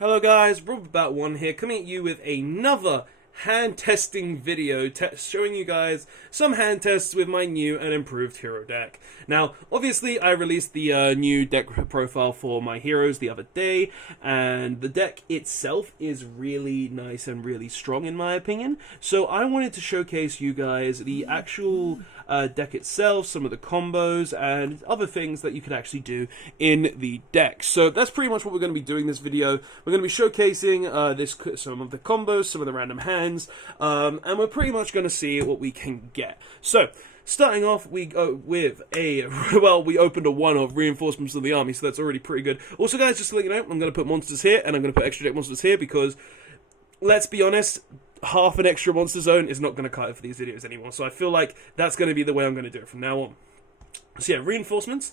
Hello guys, Robabout1 here, coming at you with another hand testing video showing you guys some hand tests with my new and improved hero deck. Now, obviously I released the new deck profile for my heroes the other day, and the deck itself is really nice and really strong in my opinion, so I wanted to showcase you guys the actual deck itself, some of the combos, and other things that you can actually do in the deck. So that's pretty much what we're going to be doing this video. We're going to be showcasing some of the combos, some of the random hands, and we're pretty much going to see what we can get. So, starting off, we go with we opened a 1 of Reinforcements of the Army, so that's already pretty good. Also, guys, just to let you know, I'm going to put monsters here, and I'm going to put extra deck monsters here, because, let's be honest, half an extra monster zone is not going to cut it for these videos anymore, so I feel like that's going to be the way I'm going to do it from now on. So yeah, Reinforcements.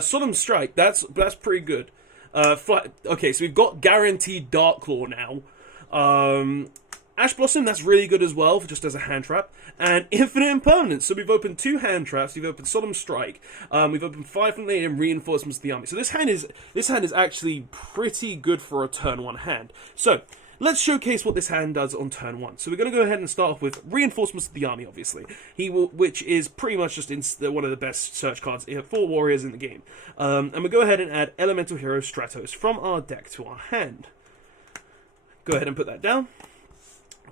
Solemn Strike, that's pretty good. Okay, so we've got Guaranteed Darklaw now. Ash Blossom, that's really good as well, just as a hand trap. And Infinite Impermanence. So we've opened 2 hand traps, we've opened Solemn Strike, we've opened 5 Lane and Reinforcements of the Army. So this hand is actually pretty good for a turn 1 hand. So, let's showcase what this hand does on turn 1. So we're going to go ahead and start off with Reinforcements of the Army, obviously. Which is pretty much just one of the best search cards for warriors in the game. And we'll go ahead and add Elemental Hero Stratos from our deck to our hand. Go ahead and put that down.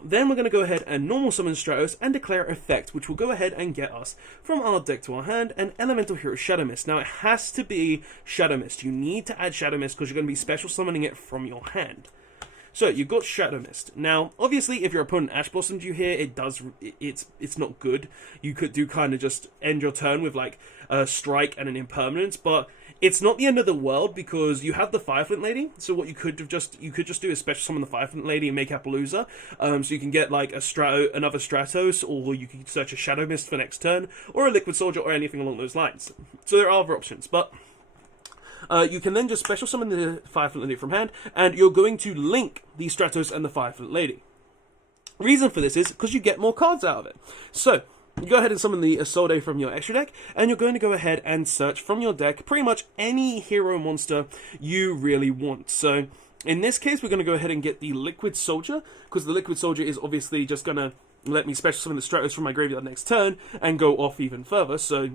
Then we're going to go ahead and normal summon Stratos and declare Effect, which will go ahead and get us from our deck to our hand an Elemental Hero Shadow Mist. Now it has to be Shadow Mist. You need to add Shadow Mist because you're going to be special summoning it from your hand. So, you've got Shadow Mist. Now, obviously, if your opponent Ash Blossomed you here, it's not good. You could do kind of just end your turn with, like, a Strike and an Impermanence, but it's not the end of the world because you have the Fireflint Lady, so what you could just do is special summon the Fireflint Lady and make Appaloosa, so you can get, like, another Stratos, or you can search a Shadow Mist for next turn, or a Liquid Soldier, or anything along those lines. So there are other options, but you can then just special summon the Fireflint Lady from hand, and you're going to link the Stratos and the Fireflint Lady. Reason for this is because you get more cards out of it. So, you go ahead and summon the Isolde from your extra deck, and you're going to go ahead and search from your deck pretty much any hero monster you really want. So, in this case, we're going to go ahead and get the Liquid Soldier, because the Liquid Soldier is obviously just going to let me special summon the Stratos from my graveyard next turn, and go off even further, so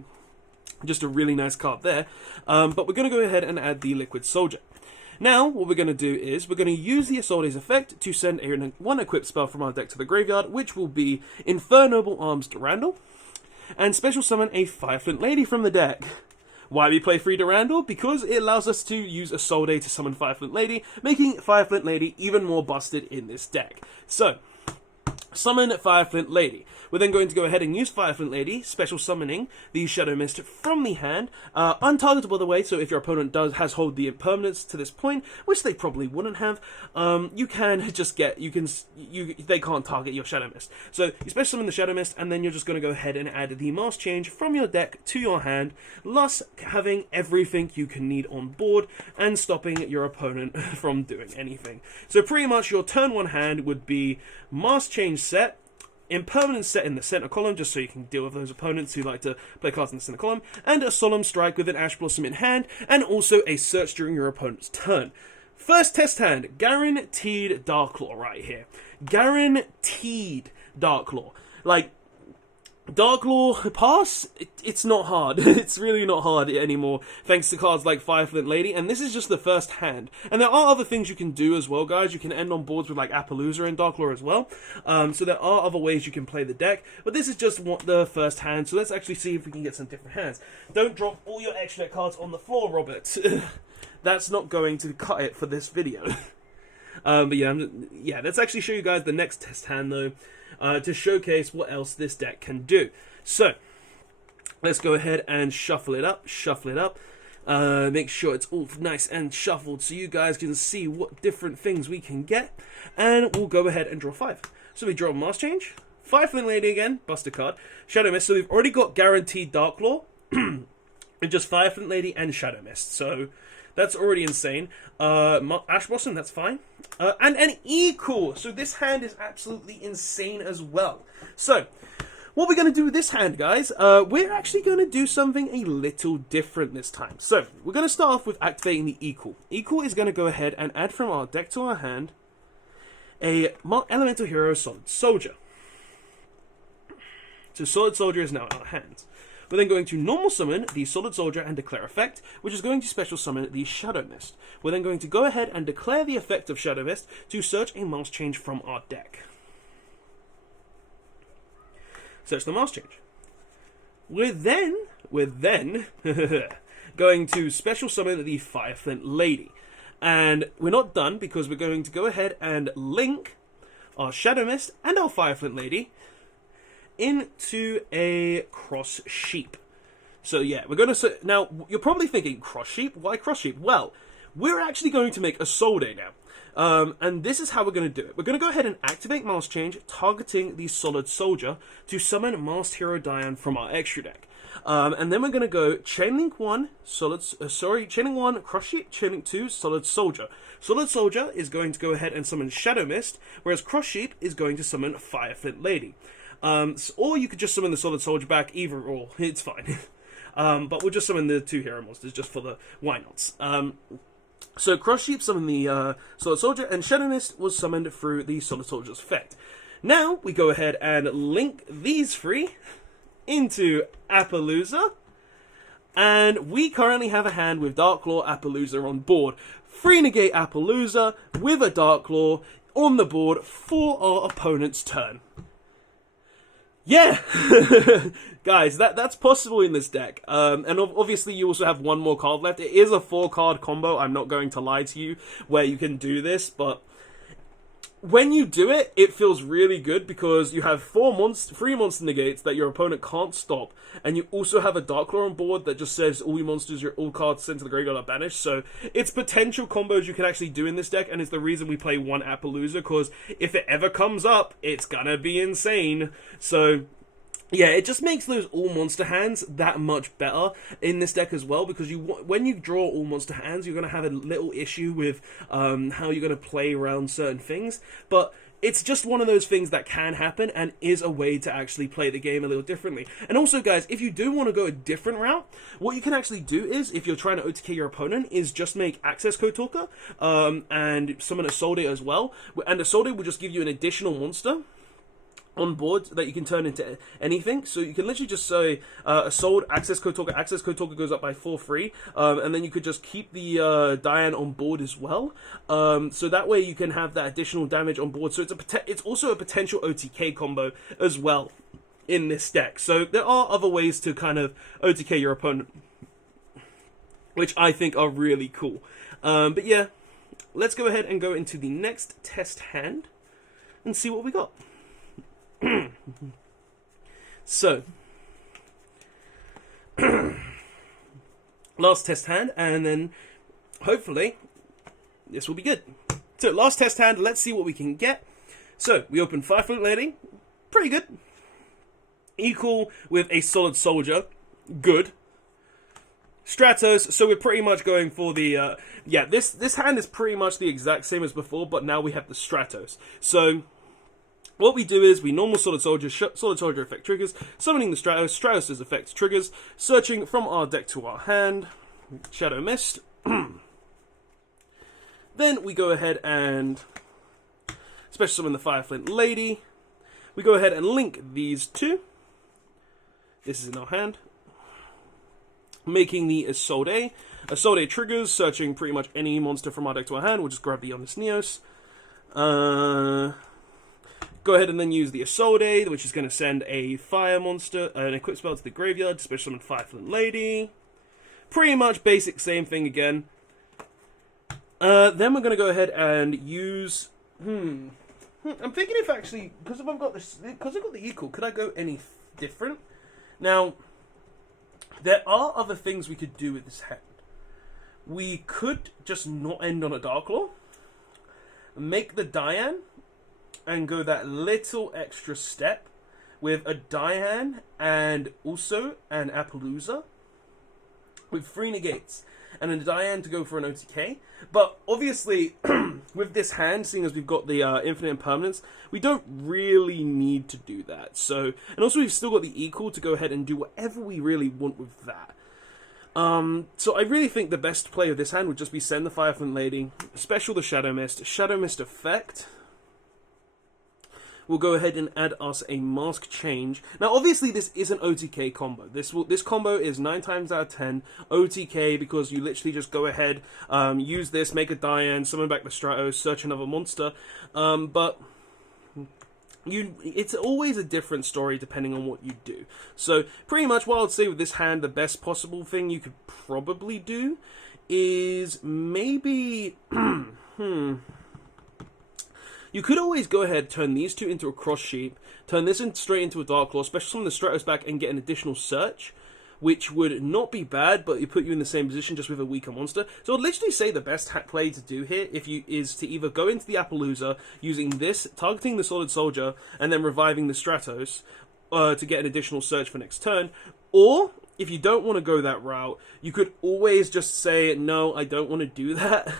just a really nice card there. But we're going to go ahead and add the Liquid Soldier. Now, what we're going to do is, we're going to use the Isolde's effect to send one equipped spell from our deck to the graveyard, which will be Infernoble Arms Durandal, and special summon a Fireflint Lady from the deck. Why we play Free Durandal? Because it allows us to use Isolde to summon Fireflint Lady, making Fireflint Lady even more busted in this deck. So, summon Fireflint Lady. We're then going to go ahead and use Fireflint Lady, special summoning the Shadow Mist from the hand. Untargetable, by the way, so if your opponent has hold the impermanence to this point, which they probably wouldn't have, you can just get, they can't target your Shadow Mist. So you special summon the Shadow Mist, and then you're just going to go ahead and add the Mask Change from your deck to your hand, thus having everything you can need on board, and stopping your opponent from doing anything. So pretty much your turn 1 hand would be Mask Change set, Impermanence set in the center column, just so you can deal with those opponents who like to play cards in the center column, and a Solemn Strike with an Ash Blossom in hand, and also a search during your opponent's turn. First test hand, Guaranteed Darklaw right here. Guaranteed Darklaw. Like, Darklaw pass, it's not hard. It's really not hard anymore, thanks to cards like Fireflint Lady, and this is just the first hand. And there are other things you can do as well, guys. You can end on boards with like Appaloosa and Darklaw as well. So there are other ways you can play the deck, but this is just the first hand, so let's actually see if we can get some different hands. Don't drop all your extra deck cards on the floor, Robert. That's not going to cut it for this video. But yeah, let's actually show you guys the next test hand though, to showcase what else this deck can do. So, let's go ahead and shuffle it up, make sure it's all nice and shuffled so you guys can see what different things we can get, and we'll go ahead and draw 5. So we draw a Mask Change, Fireflint Lady again, Buster card, Shadow Mist, so we've already got Guaranteed Darklaw, and just Fireflint Lady and Shadow Mist, so that's already insane. Ash Blossom, that's fine. And an Equal. So this hand is absolutely insane as well. So, what we're going to do with this hand, guys, we're actually going to do something a little different this time. So, we're going to start off with activating the Equal. Equal is going to go ahead and add from our deck to our hand a Elemental Hero Solid Soldier. So Solid Soldier is now in our hands. We're then going to normal summon the Solid Soldier and declare effect, which is going to special summon the Shadow Mist. We're then going to go ahead and declare the effect of Shadow Mist to search a Mask Change from our deck. Search the Mask Change. We're then going to special summon the Fireflint Lady. And we're not done, because we're going to go ahead and link our Shadow Mist and our Fireflint Lady into a Cross Sheep. So yeah, we're going to... Now, you're probably thinking, Cross Sheep? Why Cross Sheep? Well, we're actually going to make a Soul Day now. And this is how we're going to do it. We're going to go ahead and activate Mask Change, targeting the Solid Soldier to summon Masked Hero Diane from our extra deck. And then we're going to go Chainlink 1, Chainlink 1, Cross Sheep, Chainlink 2, Solid Soldier. Solid Soldier is going to go ahead and summon Shadow Mist, whereas Cross Sheep is going to summon Fireflint Lady. Or you could just summon the Solid Soldier back, either or, it's fine. But we'll just summon the 2 hero monsters just for the why nots. So Cross Sheep summoned the Solid Soldier, and Shadow Mist was summoned through the Solid Soldier's effect. Now, we go ahead and link these 3 into Apollousa, and we currently have a hand with Darklaw Apollousa on board. 3 negate Apollousa with a Darklaw on the board for our opponent's turn. Yeah, guys, that's possible in this deck. And obviously you also have 1 more card left. It is a 4-card combo, I'm not going to lie to you, where you can do this, but when you do it, it feels really good because you have 3 monster negates that your opponent can't stop, and you also have a Darklaw on board that just says all all cards sent to the graveyard are banished. So it's potential combos you can actually do in this deck, and it's the reason we play 1 Apollousa, because if it ever comes up, it's gonna be insane. So yeah, it just makes those all-monster hands that much better in this deck as well, because when you draw all-monster hands, you're going to have a little issue with how you're going to play around certain things, but it's just one of those things that can happen and is a way to actually play the game a little differently. And also, guys, if you do want to go a different route, what you can actually do is, if you're trying to OTK your opponent, is just make Access Code Talker and summon a Soul Day as well, and a Soul Day will just give you an additional monster on board that you can turn into anything. So you can literally just say a sold Access Code Talker goes up by 4 free, and then you could just keep the Diane on board as well, so that way you can have that additional damage on board. So it's also a potential OTK combo as well in this deck. So there are other ways to kind of OTK your opponent, which I think are really cool. But yeah, let's go ahead and go into the next test hand and see what we got. So, last test hand, and then hopefully this will be good. So, last test hand, let's see what we can get. So, we open Fireflint Lady, pretty good. Equal with a Solid Soldier, good. Stratos, so we're pretty much going for the, yeah, this hand is pretty much the exact same as before, but now we have the Stratos. So, what we do is, we normal Solid Soldier effect triggers, summoning the Stratos, Stratos' effect triggers, searching from our deck to our hand, Shadow Mist. Then we go ahead and special summon the Fireflint Lady. We go ahead and link these 2. This is in our hand. Making the Isolde. Isolde triggers, searching pretty much any monster from our deck to our hand. We'll just grab the Ionis Neos. Go ahead and then use the Isolde, which is going to send a fire monster, an equip spell to the graveyard to special summon Fireflint Lady. Pretty much basic same thing again. Then we're going to go ahead and use... I'm thinking if actually, because I've got the Equal, could I go any different? Now, there are other things we could do with this hand. We could just not end on a Darklaw, make the Diane, and go that little extra step with a Diane and also an Apollousa with 3 negates. and a Diane to go for an OTK. But obviously, with this hand, seeing as we've got the Infinite Impermanence, we don't really need to do that. So, and also we've still got the equal to go ahead and do whatever we really want with that. So I really think the best play of this hand would just be send the Fireflint Lady, special the Shadow Mist effect. We'll go ahead and add us a Mask Change. Now, obviously, this is an OTK combo. This combo is 9 times out of 10 OTK because you literally just go ahead, use this, make a Diane, summon back the Stratos, search another monster. But it's always a different story depending on what you do. So, pretty much what I'd say with this hand, the best possible thing you could probably do is maybe... You could always go ahead, turn these two into a Cross Sheep, turn this straight into a Dark Law, especially summon the Stratos back and get an additional search, which would not be bad, but it put you in the same position just with a weaker monster. So I'd literally say the best play to do here is to either go into the Appaloosa using this, targeting the Solid Soldier, and then reviving the Stratos to get an additional search for next turn, or if you don't want to go that route, you could always just say, no, I don't want to do that,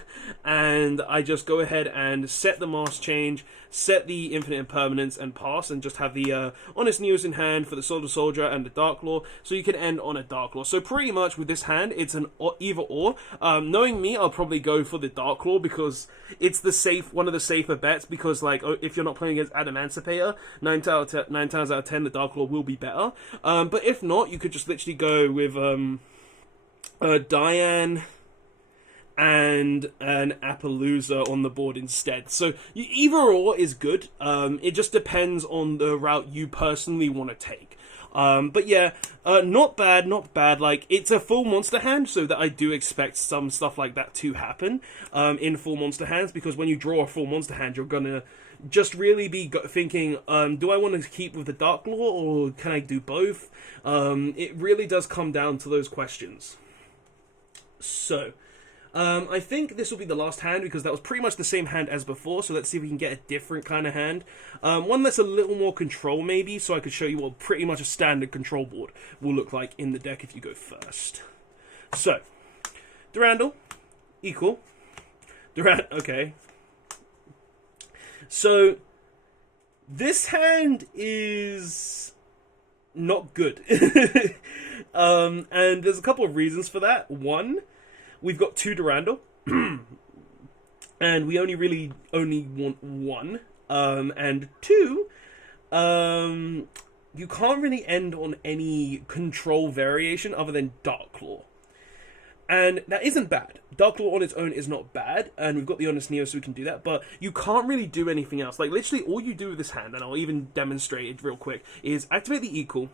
and I just go ahead and set the Mask Change, set the Infinite Impermanence, and pass, and just have the Honest Neos in hand for the Solid Soldier and the Dark Law, so you can end on a Dark Law. So pretty much with this hand, it's an either or. Knowing me, I'll probably go for the Dark Law, because it's one of the safer bets, because like if you're not playing against Adamancipator, 9 times out of 10, the Dark Law will be better. But if not, you could just literally go with Diane and an Appaloosa on the board instead. So either or is good. It just depends on the route you personally want to take. But yeah, not bad. Like, it's a full monster hand, so that I do expect some stuff like that to happen in full monster hands, because when you draw a full monster hand, you're gonna just really be thinking, do I want to keep with the Dark Law, or can I do both? It really does come down to those questions. So, I think this will be the last hand, because that was pretty much the same hand as before, so let's see if we can get a different kind of hand. One that's a little more control, maybe, so I could show you what pretty much a standard control board will look like in the deck if you go first. So, Durandal, equal. Okay. So, this hand is not good. And there's a couple of reasons for that. One, we've got 2 Durandal, and we only want 1. And 2, you can't really end on any control variation other than Dark Claw. And that isn't bad. Dark Law on its own is not bad, and we've got the Honest Neo, so we can do that, but you can't really do anything else. Like, literally, all you do with this hand, and I'll even demonstrate it real quick, is activate the equal,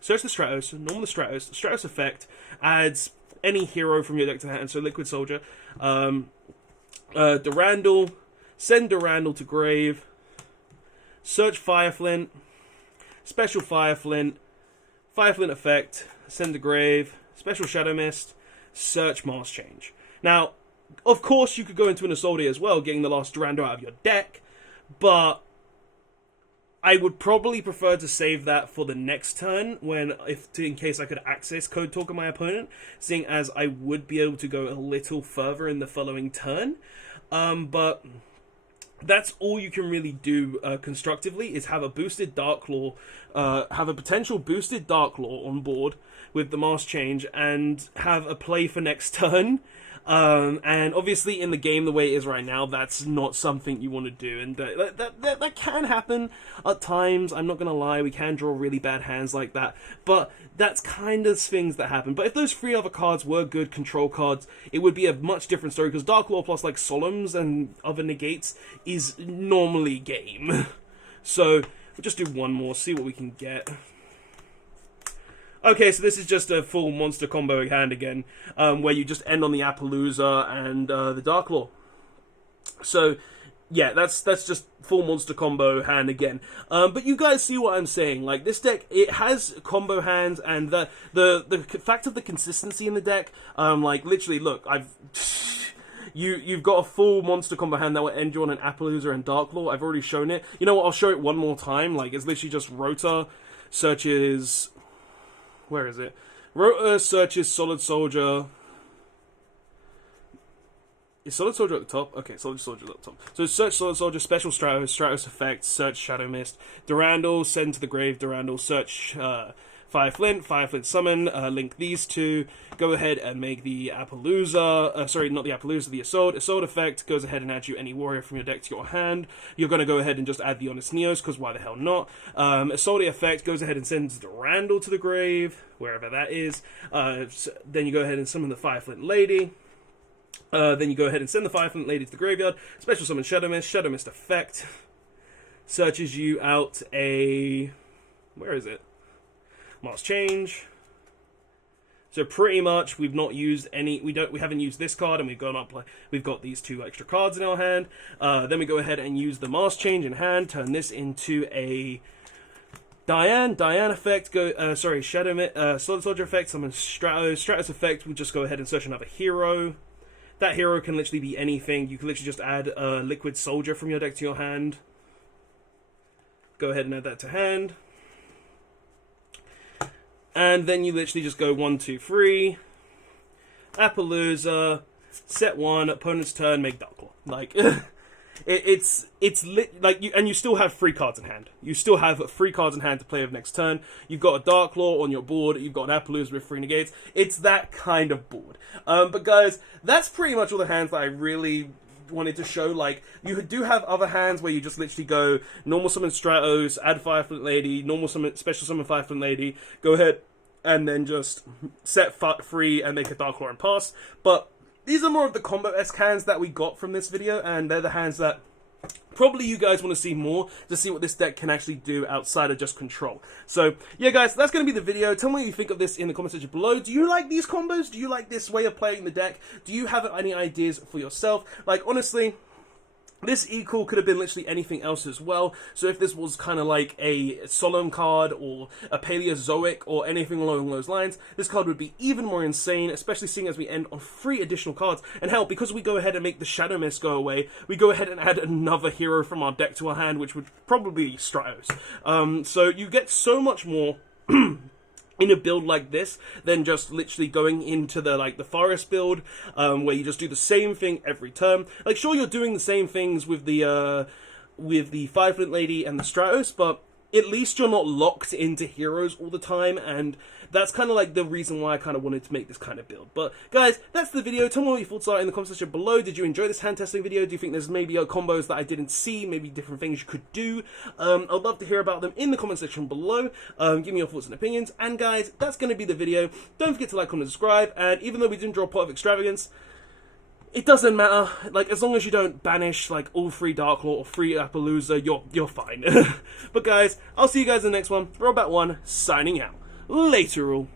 search the Stratos, normal the Stratos effect, adds any hero from your deck to hand, so Liquid Soldier, Durandal, send Durandal to grave, search Fireflint, special Fireflint effect, send to grave, special Shadow Mist, search Mask Change. Now, of course, you could go into an Isolde as well, getting the last Durandal out of your deck, but I would probably prefer to save that for the next turn, in case I could access Code Talk on my opponent, seeing as I would be able to go a little further in the following turn. But that's all you can really do constructively, is have a boosted Dark Law, have a potential boosted Dark Law on board with the Mask Change, and have a play for next turn. And obviously in the game the way it is right now, that's not something you want to do, and that can happen at times. I'm not gonna lie, we can draw really bad hands like that, but that's kind of things that happen. But if those 3 other cards were good control cards, it would be a much different story, because Dark Law plus like Solemns and other negates is normally game. So we'll just do one more, see what we can get. Okay, so this is just a full monster combo hand again, where you just end on the Appaloosa and the Dark Law. So, yeah, that's just full monster combo hand again. But you guys see what I'm saying. Like, this deck, it has combo hands, and the fact of the consistency in the deck, like, literally, look, You've got a full monster combo hand that will end you on an Appaloosa and Dark Law. I've already shown it. You know what, I'll show it one more time. Like, it's literally just Rota searches... Where is it? Rota searches Solid Soldier, Is Solid Soldier at the top? Okay, Solid Soldier at the top. So search Solid Soldier, special Stratos effect, search Shadow Mist, Durandal, send to the grave, Durandal, search Fire Flint summon, link these two, go ahead and make the Appaloosa, sorry, not the Appaloosa, the Assault effect, goes ahead and adds you any warrior from your deck to your hand. You're going to go ahead and just add the Honest Neos, because why the hell not? Assault effect goes ahead and sends Durandal to the grave, wherever that is. Then you go ahead and summon the Fire Flint Lady. Then you go ahead and send the Fire Flint Lady to the graveyard. Special summon Shadow Mist effect. Searches you out a... where is it? Mars Change. So pretty much we've not used any... we haven't used this card, and we've got these two extra cards in our hand. Then we go ahead and use the Mars Change in hand, turn this into a... Diane effect, Solid Soldier effect, summon Stratos effect, we'll just go ahead and search another hero. That hero can literally be anything. You can literally just add a Liquid Soldier from your deck to your hand. Go ahead and add that to hand. And then you literally just go 1, 2, 3. Appaloosa, set 1, opponent's turn, make Darklaw. Like, and you still have 3 cards in hand. You still have 3 cards in hand to play with next turn. You've got a Darklaw on your board. You've got an Appaloosa with 3 negates. It's that kind of board. But guys, that's pretty much all the hands that I really wanted to show. Like, you do have other hands where you just literally go normal summon Stratos, add Fire Flint Lady, normal summon, special summon Fire Flint Lady, go ahead and then just set free and make a Darklaw and pass. But these are more of the combo-esque hands that we got from this video, and they're the hands that probably you guys want to see more, to see what this deck can actually do outside of just control. So, yeah guys, that's going to be the video. Tell me what you think of this in the comment section below. Do you like these combos? Do you like this way of playing the deck? Do you have any ideas for yourself? Like, honestly, this equal could have been literally anything else as well. So if this was kind of like a Solemn card or a Paleozoic or anything along those lines, this card would be even more insane, especially seeing as we end on 3 additional cards. And hell, because we go ahead and make the Shadow Mist go away, we go ahead and add another hero from our deck to our hand, which would probably be Stratos. So you get so much more in a build like this than just literally going into the forest build, where you just do the same thing every turn. Like, sure, you're doing the same things with the Fire Flint Lady and the Stratos, but at least you're not locked into heroes all the time, and that's kind of like the reason why I kind of wanted to make this kind of build. But guys, that's the video. Tell me what your thoughts are in the comment section below. Did you enjoy this hand testing video? Do you think there's maybe combos that I didn't see, maybe different things you could do? I'd love to hear about them in the comment section below. Give me your thoughts and opinions. And guys, that's going to be the video. Don't forget to like, comment, and subscribe. And even though we didn't draw Pot of Extravagance, it doesn't matter. Like, as long as you don't banish like all 3 Darklaw or 3 Appaloosa, you're fine. But guys, I'll see you guys in the next one. Robot1 signing out. Later all.